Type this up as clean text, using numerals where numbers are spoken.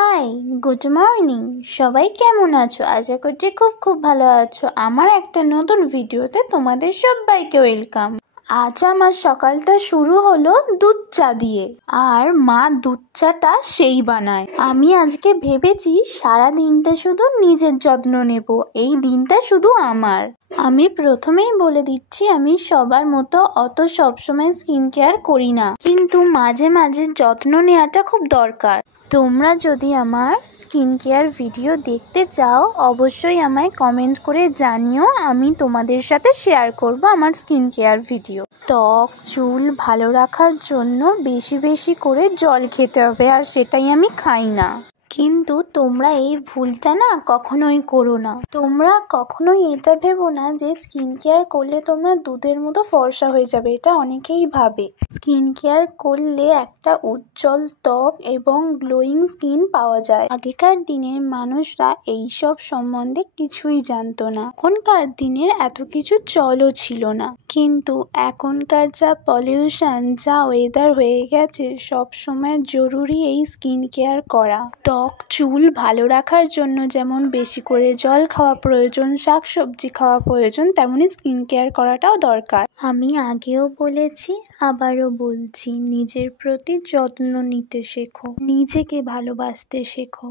High, good morning. সবাই কেমন আছো? আশা করছি খুব খুব ভালো আছো। আমার একটা নতুন ভিডিওতে তোমাদের সবাইকে ওয়েলকাম। আজ আমার সকালটা শুরু হলো দুধ চা দিয়ে, আর মা দুধ চাটা সেই বানায়। আমি আজকে ভেবেছি সারা দিনটা শুধু নিজের যত্ন নেব, এই দিনটা শুধু আমার। আমি প্রথমেই বলে দিচ্ছি, আমি সবার মতো অত সবসময় স্কিন কেয়ার করি না, কিন্তু মাঝে মাঝে যত্ন নেওয়াটা খুব দরকার। তোমরা যদি আমার স্কিন কেয়ার ভিডিও দেখতে চাও, অবশ্যই আমায় কমেন্ট করে জানিও, আমি তোমাদের সাথে শেয়ার করব আমার স্কিন কেয়ার ভিডিও। ত্বক চুল ভালো রাখার জন্য বেশি বেশি করে জল খেতে হবে, আর সেটাই আমি খাই না। কিন্তু তোমরা এই ভুলটা না কখনোই করো না। তোমরা কখনোই এটা ভেবো না যে স্কিন কেয়ার করলে তোমরা দুধের মতো ফর্সা হয়ে যাবে। এটা অনেকেই ভাবে। স্কিন কেয়ার করলে একটা উজ্জ্বল ত্বক এবং গ্লোয়িং স্কিন পাওয়া যায়। আগেকার দিনের মানুষরা এইসব সম্বন্ধে কিছুই জানতো না। এখনকার দিনের এত কিছু চলও ছিল না, কিন্তু এখনকার যা পলিউশন, যা ওয়েদার হয়ে গেছে, সব সময় জরুরি এই স্কিন কেয়ার করা। ত্বক চুল ভালো রাখার জন্য যেমন বেশি করে জল খাওয়া প্রয়োজন, শাকসবজি খাওয়া প্রয়োজন, তেমনি স্কিন কেয়ার করাটাও দরকার। আমি আগেও বলেছি, আবারও বলছি, নিজের প্রতি যত্ন নিতে শেখো, নিজেকে ভালোবাসতে শেখো।